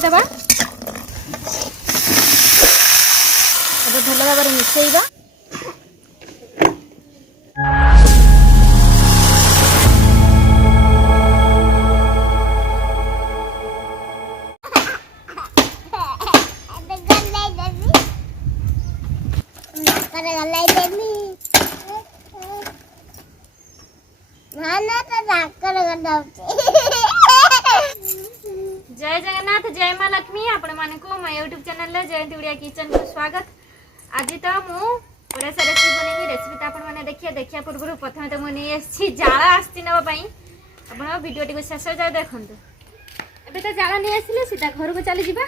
रखिदबा। अब भल भाव में मिसेइबा। जय जगन्नाथ जय माँ लक्ष्मी आपण मान को मो यूट्यूब चैनल जयंती उड़िया किचन को स्वागत। आज तो मु बड़ा सा रेसिपी बनेगी। रेसिपी तो आपण मैंने देखिए पूर्व प्रथम तो मुझे जाला आसती नापी आप भिडियो को शेष जाए देखु। एबे तो जाला नहीं आसिले सीधा घर को चली जावा।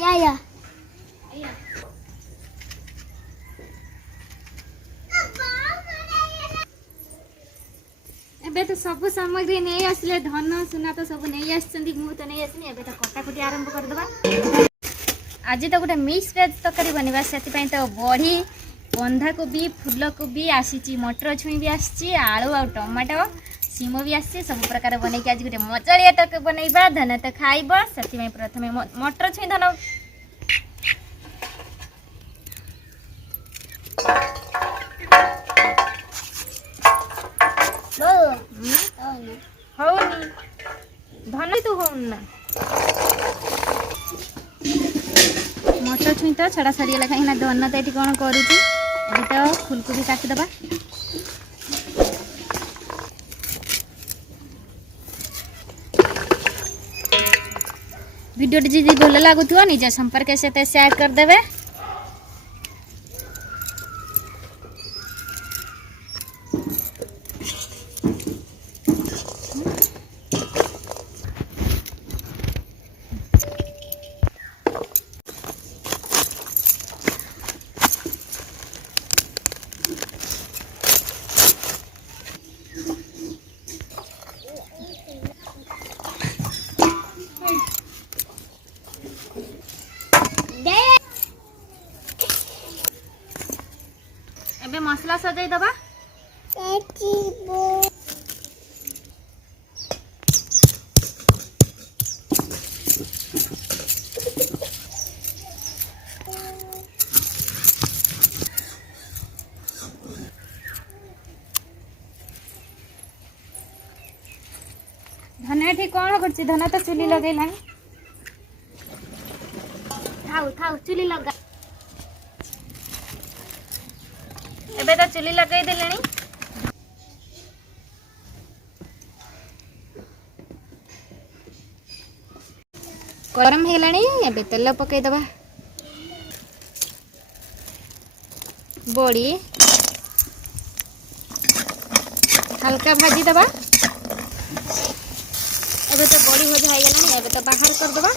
या एबे तो सब सामग्री नहीं आसले धन सुना तो सब नहीं आछंदी मु तो नहीं आसनी। एबे तो कटाकटी आरंभ कर दबा। आज तो गोटे मिक्स वेज तरकारी बनवा से तो बड़ी बंधा कोबी फूल कोबी आसी मटर छुई भी आसी आलू आ टमाटो सीम भी आसी सब प्रकार बन के आज गोटे मजालिया तक बनइबा। धन तो खाइब से प्रथम मटर छुई धन हौनी धन तू हौना मटर छुई तो छड़ा सरीगला कहीं धन तो ये कौन करुच्ची। तो फुलकोबी काटिदबा। वीडियो जी भल लगुव निज संपर्क से शेयर करदे। एबे मसला सजाई दबा। धन ये कौन कर धन तो चुली लगेला थाउ थाउ चुली लगा। एबे तो चुली लगे देले गरम हो गलानी। एबे तेल पकई दबा। बड़ी हल्का भाजी दबा। एबे तो बड़ी भजा हो गलानी। एबे तो बाहर कर दबा।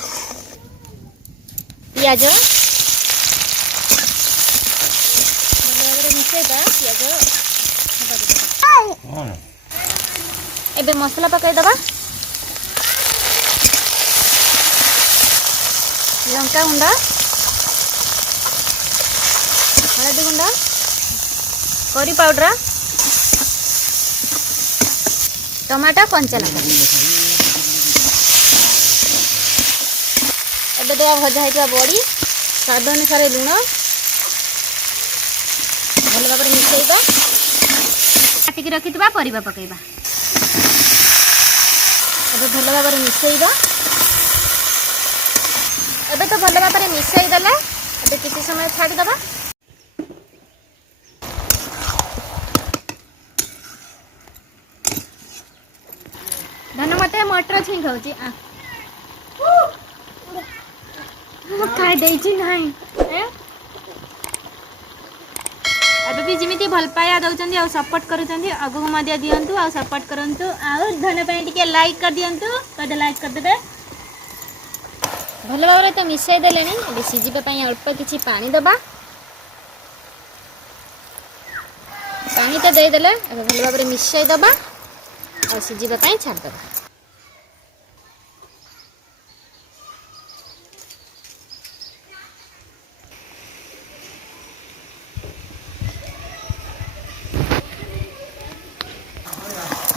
पियाज एबे मसला पकई दबा। लंका गुंडा हलदी गुंडा करी पाउडर टमाटो कंचा लंका एबे देवा भजा होता बड़ी स्वाद अनुसार लुण भल भाव में मिसेइबा। काटिकी रखिथिबा परिबा पकेइबा। एबे भल भाव में मिसेइबा। एबे तो भल भाव में मिसेइ देले एबे किसी समय छाड़ी दबा। धन मते मटर छुई खाऊची खाई देछि नाही अब भी जिमिति भल पाया दउचंदी आ सपोर्ट करूचंदी अगु मध्य दियंतु आ सपोर्ट करंतु आ धन पे टिके लाइक कर दियंतु कदे लाइक कर देबे भल भाव तो मिसाई देले अब सीझा अल्प किसी पानी दबा पानी तो देदेले अब भल भाव मिसाई दबा और सीझा छाड़देबा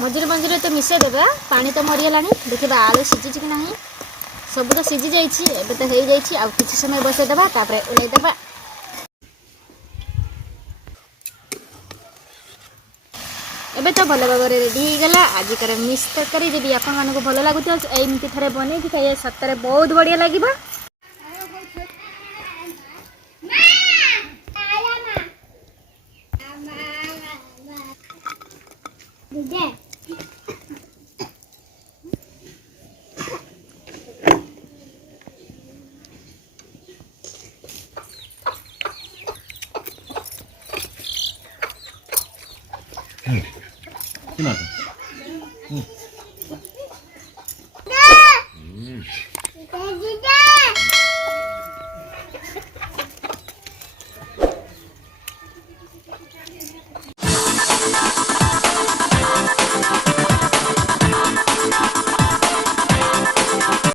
मझे मझे तो मिसाई देबा पानी तो मरीगला देखा आलू सीझी कि ना सब तो सीझी जाइए तो हो जाइए आ किसी समय बसईदेबा ओल्लईदेबा एबे तो भल भाव रेडी होगा आजिकार मिक्स तरकारी जब आपको भल लगुच एमती थे बन खाइए सतरे बहुत बढ़िया लगे Gimana?